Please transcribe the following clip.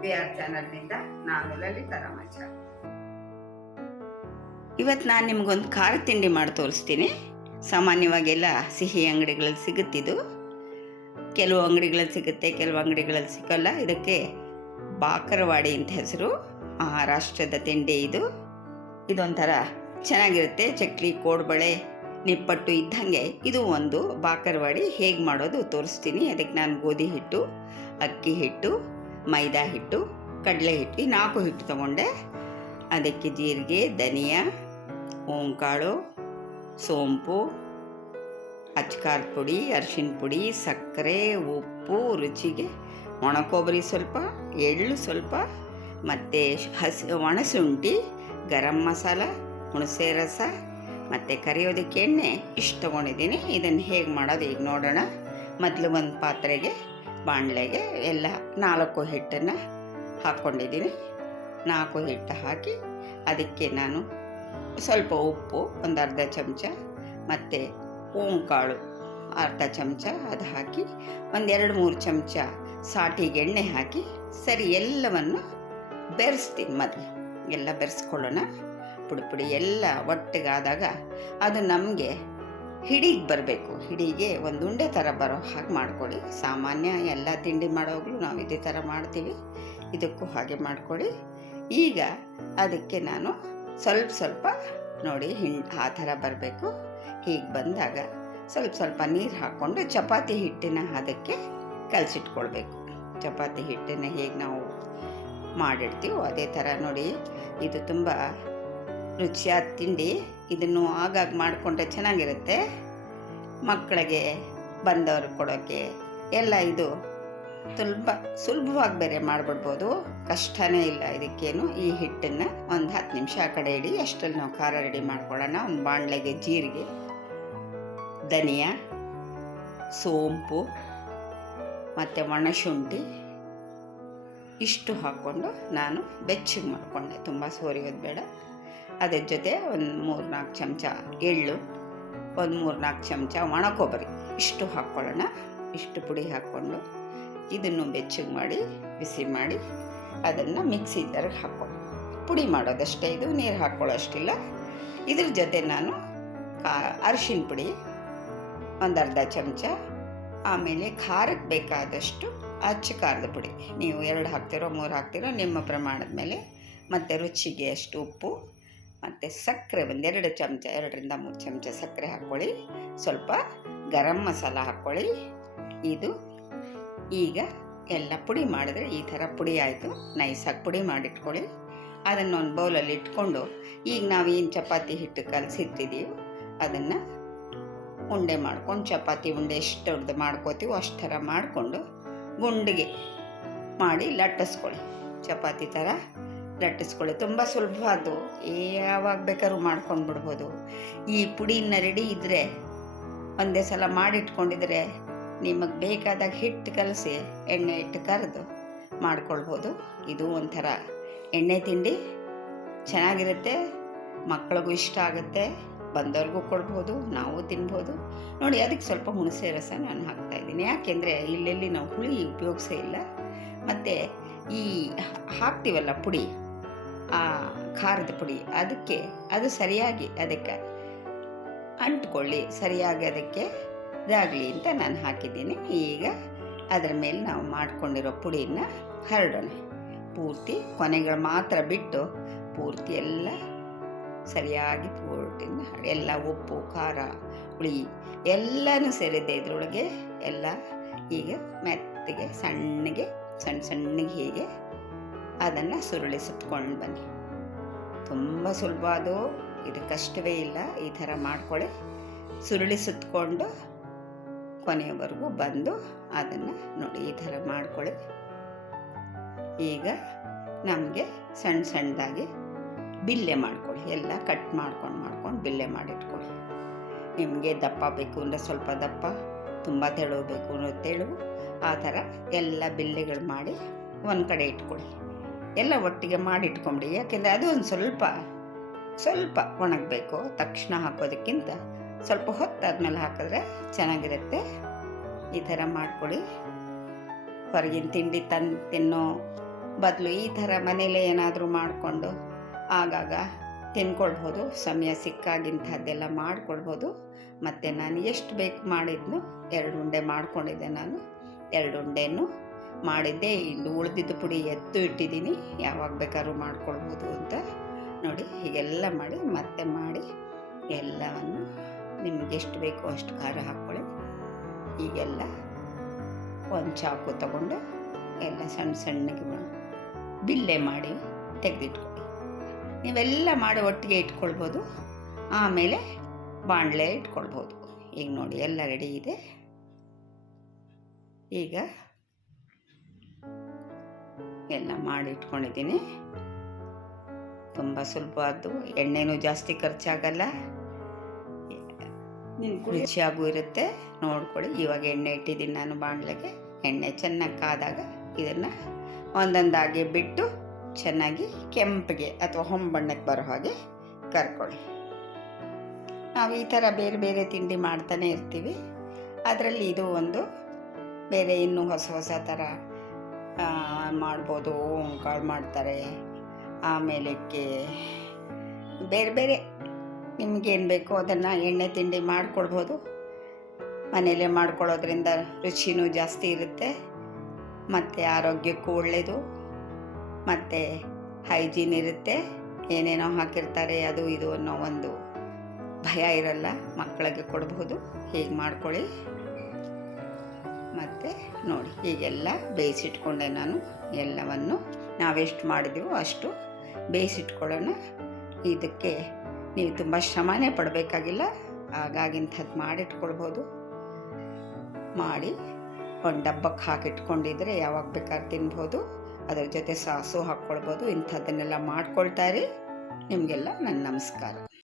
We are ಚಾನಲ್ನಿಂದ ನಾನು ಲಲಿತಾ ರಾಮಾಚಾರ್. ಇವತ್ತು ನಾನು ನಿಮಗೊಂದು ಖಾರ ತಿಂಡಿ ಮಾಡಿ ತೋರಿಸ್ತೀನಿ. ಸಾಮಾನ್ಯವಾಗೆಲ್ಲ ಸಿಹಿ ಅಂಗಡಿಗಳಲ್ಲಿ ಸಿಗುತ್ತಿದ್ದು ಕೆಲವು ಅಂಗಡಿಗಳಲ್ಲಿ ಸಿಗುತ್ತೆ, ಕೆಲವು ಅಂಗಡಿಗಳಲ್ಲಿ ಸಿಗಲ್ಲ. ಇದಕ್ಕೆ ಬಾಕರವಾಡಿ ಅಂತ ಹೆಸರು. ಮಹಾರಾಷ್ಟ್ರದ ತಿಂಡಿ ಇದು. ಇದೊಂಥರ ಚೆನ್ನಾಗಿರುತ್ತೆ. ಚಕ್ಲಿ, ಕೋಡ್ಬಳೆ, ನಿಪ್ಪಟ್ಟು ಇದ್ದಂಗೆ ಇದು ಒಂದು. ಬಾಕರವಾಡಿ ಹೇಗೆ ಮಾಡೋದು ತೋರಿಸ್ತೀನಿ. ಅದಕ್ಕೆ ನಾನು ಗೋಧಿ ಹಿಟ್ಟು, ಅಕ್ಕಿ ಹಿಟ್ಟು ಮೈದಾ ಹಿಟ್ಟು, ಕಡಲೆ ಹಿಟ್ಟು, ಈ ನಾಲ್ಕು ಹಿಟ್ಟು ತಗೊಂಡೆ. ಅದಕ್ಕೆ ಜೀರಿಗೆ, ಧನಿಯಾ, ಓಂಕಾಳು, ಸೋಂಪು ಅಚ್ಕಾರದ ಪುಡಿ ಅರಿಶಿನ ಪುಡಿ, ಸಕ್ಕರೆ, ಉಪ್ಪು, ರುಚಿಗೆ ಒಣಕೊಬ್ಬರಿ ಸ್ವಲ್ಪ, ಎಳ್ಳು ಸ್ವಲ್ಪ, ಮತ್ತು ಹಸಿ ಒಣಶುಂಠಿ ಗರಂ ಮಸಾಲ, ಹುಣಸೆ ರಸ, ಮತ್ತು ಕರಿಯೋದಕ್ಕೆ ಎಣ್ಣೆ ಇಷ್ಟು ತೊಗೊಂಡಿದ್ದೀನಿ. ಇದನ್ನು ಹೇಗೆ ಮಾಡೋದು ಈಗ ನೋಡೋಣ. ಮೊದಲು ಒಂದು ಪಾತ್ರೆಗೆ ಬಾಣಲೆಗೆ ಎಲ್ಲ ನಾಲ್ಕು ಹಿಟ್ಟನ್ನು ಹಾಕ್ಕೊಂಡಿದ್ದೀನಿ. ನಾಲ್ಕು ಹಿಟ್ಟು ಹಾಕಿ ಅದಕ್ಕೆ ನಾನು ಸ್ವಲ್ಪ ಉಪ್ಪು, ಒಂದು ಅರ್ಧ ಚಮಚ, ಮತ್ತು ಓಂಕಾಳು ಅರ್ಧ ಚಮಚ ಅದು ಹಾಕಿ ಒಂದೆರಡು ಮೂರು ಚಮಚ ಸಾಟಿಗೆ ಎಣ್ಣೆ ಹಾಕಿ ಸರಿ ಎಲ್ಲವನ್ನು ಬೆರೆಸ್ತೀನಿ ಮೊದಲು. ಎಲ್ಲ ಬೆರೆಸ್ಕೊಳ್ಳೋಣ. ಪುಡಿ ಪುಡಿ ಎಲ್ಲ ಒಟ್ಟಿಗಾದಾಗ ಅದು ನಮಗೆ ಹಿಡಿಗೆ ಬರಬೇಕು. ಹಿಡಿಗೆ ಒಂದು ಉಂಡೆ ಥರ ಬರೋ ಹಾಗೆ ಮಾಡ್ಕೊಳ್ಳಿ ಸಾಮಾನ್ಯ ಎಲ್ಲ ತಿಂಡಿ ಮಾಡೋವಾಗಲೂ ನಾವು ಇದೇ ಥರ ಮಾಡ್ತೀವಿ. ಇದಕ್ಕೂ ಹಾಗೆ ಮಾಡ್ಕೊಳ್ಳಿ ಈಗ ಅದಕ್ಕೆ ನಾನು ಸ್ವಲ್ಪ ಸ್ವಲ್ಪ ನೋಡಿ ಹಿಂಡ್ ಆ ಥರ ಬರಬೇಕು. ಹೀಗೆ ಬಂದಾಗ ಸ್ವಲ್ಪ ಸ್ವಲ್ಪ ನೀರು ಹಾಕ್ಕೊಂಡು ಚಪಾತಿ ಹಿಟ್ಟಿನ ಅದಕ್ಕೆ ಕಲಸಿಟ್ಕೊಳ್ಬೇಕು. ಚಪಾತಿ ಹಿಟ್ಟನ್ನು ಹೇಗೆ ನಾವು ಮಾಡಿಡ್ತೀವೋ ಅದೇ ಥರ ನೋಡಿ. ಇದು ತುಂಬ ರುಚಿಯಾದ ತಿಂಡಿ ಇದನ್ನು ಆಗಾಗ ಮಾಡಿಕೊಂಡ್ರೆ ಚೆನ್ನಾಗಿರುತ್ತೆ. ಮಕ್ಕಳಿಗೆ ಬಂದವರು ಕೊಡೋಕ್ಕೆ ಎಲ್ಲ ಇದು ತುಂಬ ಸುಲಭವಾಗಿ ಬೇರೆ ಮಾಡಿಬಿಡ್ಬೋದು. ಕಷ್ಟನೇ ಇಲ್ಲ ಇದಕ್ಕೇನು. ಈ ಹಿಟ್ಟನ್ನು ಒಂದು ಹತ್ತು ನಿಮಿಷ ಆ ಕಡೆ ಇಡಿ, ಅಷ್ಟರಲ್ಲಿ ನಾವು ಖಾರ ರೆಡಿ ಮಾಡ್ಕೊಳ್ಳೋಣ. ಒಂದು ಬಾಣಲೆಗೆ ಜೀರಿಗೆ, ಧನಿಯಾ, ಸೋಂಪು ಮತ್ತು ಒಣಶುಂಠಿ ಇಷ್ಟು ಹಾಕ್ಕೊಂಡು ನಾನು ಬೆಚ್ಚಗೆ ಮಾಡಿಕೊಂಡೆ. ತುಂಬ ಸೋರಿಯೋದು ಬೇಡ ಅದ್ರ ಜೊತೆ ಒಂದು ಮೂರು ನಾಲ್ಕು ಚಮಚ ಎಳ್ಳು, ಒಂದು ಮೂರು ನಾಲ್ಕು ಚಮಚ ಒಣ ಕೊಬ್ಬರಿ. ಇಷ್ಟು ಹಾಕ್ಕೊಳ್ಳೋಣ. ಇಷ್ಟು ಪುಡಿ ಹಾಕ್ಕೊಂಡು ಇದನ್ನು ಬೆಚ್ಚಗೆ ಮಾಡಿ, ಬಿಸಿ ಮಾಡಿ ಅದನ್ನು ಮಿಕ್ಸಿ ಥರಕ್ಕೆ ಹಾಕ್ಕೊಳ್ಳಿ. ಪುಡಿ ಮಾಡೋದಷ್ಟೇ ಇದು, ನೀರು ಹಾಕ್ಕೊಳ್ಳೋಷ್ಟಿಲ್ಲ. ಇದ್ರ ಜೊತೆ ನಾನು ಕಾ, ಅರಿಶಿನ ಪುಡಿ, ಒಂದು ಅರ್ಧ ಚಮಚ, ಆಮೇಲೆ ಖಾರಕ್ಕೆ ಬೇಕಾದಷ್ಟು ಅಚ್ಚು ಖಾರದ ಪುಡಿ. ನೀವು ಎರಡು ಹಾಕ್ತಿರೋ, ಮೂರು ಹಾಕ್ತಿರೋ ನಿಮ್ಮ ಪ್ರಮಾಣದ ಮೇಲೆ ಮತ್ತು ರುಚಿಗೆ ಅಷ್ಟು ಉಪ್ಪು ಮತ್ತು ಸಕ್ಕರೆ ಒಂದೆರಡು ಚಮಚ, ಎರಡರಿಂದ ಮೂರು ಚಮಚ ಸಕ್ಕರೆ ಹಾಕ್ಕೊಳ್ಳಿ. ಸ್ವಲ್ಪ ಗರಂ ಮಸಾಲ ಹಾಕ್ಕೊಳ್ಳಿ. ಇದು ಈಗ ಎಲ್ಲ ಪುಡಿ ಮಾಡಿದ್ರೆ ಈ ಥರ ಪುಡಿ ಆಯಿತು. ನೈಸಾಗಿ ಪುಡಿ ಮಾಡಿಟ್ಕೊಳ್ಳಿ. ಅದನ್ನು ಒಂದು ಬೌಲಲ್ಲಿ ಇಟ್ಕೊಂಡು ಈಗ ನಾವೇನು ಚಪಾತಿ ಹಿಟ್ಟು ಕಲಸಿಟ್ಟಿದ್ದೀವಿ ಅದನ್ನು ಉಂಡೆ ಮಾಡ್ಕೊಂಡು, ಚಪಾತಿ ಉಂಡೆ ಎಷ್ಟು ದೊಡ್ಡದು ಮಾಡ್ಕೋತೀವೋ ಅಷ್ಟು ಥರ ಮಾಡಿಕೊಂಡು ಗುಂಡಿಗೆ ಮಾಡಿ ಲಟ್ಟಿಸ್ಕೊಳ್ಳಿ. ಚಪಾತಿ ಥರ ಲಟ್ಟಿಸ್ಕೊಳ್ಳಿ ತುಂಬ ಸುಲಭವಾದ್ದು ಯಾವಾಗ ಬೇಕಾದ್ರೂ ಮಾಡ್ಕೊಂಡು ಬಿಡ್ಬೋದು ಈ ಪುಡಿನ ರೆಡಿ ಇದ್ದರೆ ಒಂದೇ ಸಲ ಮಾಡಿಟ್ಕೊಂಡಿದ್ರೆ ನಿಮಗೆ ಬೇಕಾದಾಗ ಹಿಟ್ಟು ಕಲಸಿ, ಎಣ್ಣೆ ಇಟ್ಟು ಕರೆದು ಮಾಡ್ಕೊಳ್ಬೋದು. ಇದು ಒಂಥರ ಎಣ್ಣೆ ತಿಂಡಿ. ಚೆನ್ನಾಗಿರುತ್ತೆ. ಮಕ್ಕಳಿಗೂ ಇಷ್ಟ ಆಗುತ್ತೆ. ಬಂದವ್ರಿಗೂ ಕೊಡ್ಬೋದು. ನಾವು ತಿನ್ಬೋದು. ನೋಡಿ, ಅದಕ್ಕೆ ಸ್ವಲ್ಪ ಹುಣಸೆ ರಸ ನಾನು ಹಾಕ್ತಾಯಿದ್ದೀನಿ ಯಾಕೆಂದರೆ ಇಲ್ಲೆಲ್ಲಿ ನಾವು ಹುಳಿ ಉಪಯೋಗಿಸೇ ಇಲ್ಲ. ಮತ್ತು ಈ ಹಾಕ್ತೀವಲ್ಲ ಪುಡಿ ಆ ಖಾರದ ಪುಡಿ. ಅದಕ್ಕೆ, ಅದು ಸರಿಯಾಗಿ ಅದಕ್ಕೆ ಅಂಟ್ಕೊಳ್ಳಿ. ಸರಿಯಾಗಿ ಅದಕ್ಕೆ ಇದಾಗಲಿ ಅಂತ ನಾನು ಹಾಕಿದ್ದೀನಿ. ಈಗ ಅದರ ಮೇಲೆ ನಾವು ಮಾಡಿಕೊಂಡಿರೋ ಪುಡಿನ ಹರಡೋಣ. ಪೂರ್ತಿ ಕೊನೆಗಳು ಮಾತ್ರ ಬಿಟ್ಟು ಪೂರ್ತಿ ಎಲ್ಲ ಸರಿಯಾಗಿ ಪೂರ್ತಿನ ಎಲ್ಲ ಉಪ್ಪು, ಖಾರ, ಹುಳಿ ಎಲ್ಲನೂ ಸೇರಿದೆ ಇದರೊಳಗೆ. ಎಲ್ಲ ಈಗ ಮೆತ್ತಗೆ, ಸಣ್ಣಗೆ ಸಣ್ಣ ಸಣ್ಣಗೆ ಹೀಗೆ ಅದನ್ನು ಸುರುಳಿ ಸುತ್ಕೊಂಡು ಬನ್ನಿ. ತುಂಬ ಸುಲಭ ಅದು ಇದು ಕಷ್ಟವೇ ಇಲ್ಲ, ಈ ಥರ ಮಾಡ್ಕೊಳ್ಳಿ. ಸುರುಳಿ ಸುತ್ಕೊಂಡು ಕೊನೆಯವರೆಗೂ ಬಂದು ಅದನ್ನು ನೋಡಿ, ಈ ಥರ ಮಾಡ್ಕೊಳ್ಳಿ. ಈಗ ನಮಗೆ ಸಣ್ಣ ಸಣ್ಣದಾಗಿ ಬಿಲ್ಲೆ ಮಾಡ್ಕೊಳ್ಳಿ. ಎಲ್ಲ ಕಟ್ ಮಾಡ್ಕೊಂಡು ಮಾಡ್ಕೊಂಡು ಬಿಲ್ಲೆ ಮಾಡಿಟ್ಕೊಳ್ಳಿ. ನಿಮಗೆ ದಪ್ಪ ಬೇಕು ಅಂದರೆ ಸ್ವಲ್ಪ ದಪ್ಪ, ತುಂಬ ತೆಳು ಬೇಕು ಅನ್ನೋ ತೆಳು ಆ ಥರ ಎಲ್ಲ ಬಿಲ್ಲೆಗಳು ಮಾಡಿ ಒಂದು ಕಡೆ ಇಟ್ಕೊಳ್ಳಿ. ಎಲ್ಲ ಒಟ್ಟಿಗೆ ಮಾಡಿಟ್ಕೊಂಬಿಡಿ. ಯಾಕೆಂದರೆ ಅದು ಒಂದು ಸ್ವಲ್ಪ ಸ್ವಲ್ಪ ಒಣಗಬೇಕು. ತಕ್ಷಣ ಹಾಕೋದಕ್ಕಿಂತ ಸ್ವಲ್ಪ ಹೊತ್ತಾದ್ಮೇಲೆ ಹಾಕಿದ್ರೆ ಚೆನ್ನಾಗಿರುತ್ತೆ. ಈ ಥರ ಮಾಡಿಕೊಡಿ. ಹೊರಗಿನ ತಿಂಡಿ ತಂದು ತಿನ್ನೋ ಬದಲು ಈ ಥರ ಮನೇಲೇ ಏನಾದರೂ ಮಾಡಿಕೊಂಡು ಆಗಾಗ ತಿನ್ಕೊಳ್ಬೋದು. ಸಮಯ ಸಿಕ್ಕಾಗಿಂಥದ್ದೆಲ್ಲ ಮಾಡಿಕೊಳ್ಬೋದು. ಮತ್ತು ನಾನು ಎಷ್ಟು ಬೇಕು ಮಾಡಿದ್ನು ಎರಡು ಉಂಡೆ ಮಾಡ್ಕೊಂಡಿದ್ದೆ ನಾನು. ಎರಡು ಉಂಡೆನೂ ಮಾಡಿದ್ದೆ, ಇನ್ನು ಉಳಿದಿದ್ದು ಪುಡಿ ಎತ್ತು ಇಟ್ಟಿದ್ದೀನಿ. ಯಾವಾಗ ಬೇಕಾದ್ರೂ ಮಾಡ್ಕೊಳ್ಬೋದು ಅಂತ ನೋಡಿ, ಹೀಗೆಲ್ಲ ಮಾಡಿ ಮತ್ತೆ ಮಾಡಿ ಎಲ್ಲವನ್ನು ನಿಮ್ಗೆ ಎಷ್ಟು ಬೇಕೋ ಅಷ್ಟು ಖಾರ ಹಾಕ್ಕೊಳ್ಳಿ. ಈಗೆಲ್ಲ ಒಂದು ಚಾಕು ತಗೊಂಡು ಎಲ್ಲ ಸಣ್ಣ ಸಣ್ಣಗೆ ಬಿಲ್ಲೆ ಮಾಡಿ ತೆಗೆದಿಟ್ಕೊಳ್ಳಿ. ನೀವೆಲ್ಲ ಮಾಡಿ ಒಟ್ಟಿಗೆ ಇಟ್ಕೊಳ್ಬೋದು, ಆಮೇಲೆ ಬಾಣಲೆ ಇಟ್ಕೊಳ್ಬೋದು. ಈಗ ನೋಡಿ, ಎಲ್ಲ ರೆಡಿ ಇದೆ. ಈಗ ಎಲ್ಲ ಮಾಡಿ ಇಟ್ಕೊಂಡಿದ್ದೀನಿ. ತುಂಬ ಸುಲಭವಾದ್ದು ಎಣ್ಣೆನೂ ಜಾಸ್ತಿ ಖರ್ಚಾಗಲ್ಲ. ರುಚಿಯಾಗೂ ಇರುತ್ತೆ. ನೋಡ್ಕೊಳ್ಳಿ ಇವಾಗ ಎಣ್ಣೆ ಇಟ್ಟಿದ್ದೀನಿ ನಾನು ಬಾಣಲೆಗೆ. ಎಣ್ಣೆ ಚೆನ್ನಾಗಿ ಕಾದಾಗ ಇದನ್ನು ಒಂದೊಂದಾಗಿ ಬಿಟ್ಟು ಚೆನ್ನಾಗಿ ಕೆಂಪಿಗೆ ಅಥವಾ ಹೊಂಬಣ್ಣಕ್ಕೆ ಬರೋ ಹಾಗೆ ಕರ್ಕೊಳ್ಳಿ. ನಾವು ಈ ಥರ ಬೇರೆ ಬೇರೆ ತಿಂಡಿ ಮಾಡ್ತಾನೆ ಇರ್ತೀವಿ. ಅದರಲ್ಲಿ ಇದು ಒಂದು ಬೇರೆ ಇನ್ನೂ ಹೊಸ ಹೊಸ ಥರ ಮಾಡ್ಬೋದು ಕಾಳು ಮಾಡ್ತಾರೆ. ಆಮೇಲಕ್ಕೆ ಬೇರೆ ಬೇರೆ ನಿಮಗೇನು ಬೇಕೋ ಅದನ್ನು ಎಣ್ಣೆ ತಿಂಡಿ ಮಾಡಿಕೊಡ್ಬೋದು. ಮನೇಲೇ ಮಾಡ್ಕೊಳ್ಳೋದ್ರಿಂದ ರುಚಿನೂ ಜಾಸ್ತಿ ಇರುತ್ತೆ. ಮತ್ತು ಆರೋಗ್ಯಕ್ಕೂ ಒಳ್ಳೆಯದು ಮತ್ತು ಹೈಜೀನ್ ಇರುತ್ತೆ. ಏನೇನೋ ಹಾಕಿರ್ತಾರೆ ಅದು ಇದು ಅನ್ನೋ ಒಂದು ಭಯ ಇರಲ್ಲ. ಮಕ್ಕಳಿಗೆ ಕೊಡ್ಬೋದು. ಹೀಗೆ ಮಾಡ್ಕೊಳ್ಳಿ. ಮತ್ತು ನೋಡಿ, ಹೀಗೆಲ್ಲ ಬೇಯಿಸಿಟ್ಕೊಂಡೆ ನಾನು ಎಲ್ಲವನ್ನು. ನಾವೆಷ್ಟು ಮಾಡಿದೆವೋ ಅಷ್ಟು ಬೇಯಿಸಿಟ್ಕೊಳ್ಳೋಣ. ಇದಕ್ಕೆ ನೀವು ತುಂಬ ಶ್ರಮನೇ ಪಡಬೇಕಾಗಿಲ್ಲ. ಹಾಗಾಗಿಂಥದ್ದು ಮಾಡಿಟ್ಕೊಳ್ಬೋದು. ಮಾಡಿ ಒಂದು ಡಬ್ಬಕ್ಕೆ ಹಾಕಿಟ್ಕೊಂಡಿದ್ರೆ ಯಾವಾಗ ಬೇಕಾದ್ರೆ ತಿನ್ಬೋದು. ಅದರ ಜೊತೆ ಸಾಸು ಹಾಕ್ಕೊಳ್ಬೋದು. ಇಂಥದ್ದನ್ನೆಲ್ಲ ಮಾಡ್ಕೊಳ್ತಾರೆ ನಿಮಗೆಲ್ಲ ನನ್ನ ನಮಸ್ಕಾರ.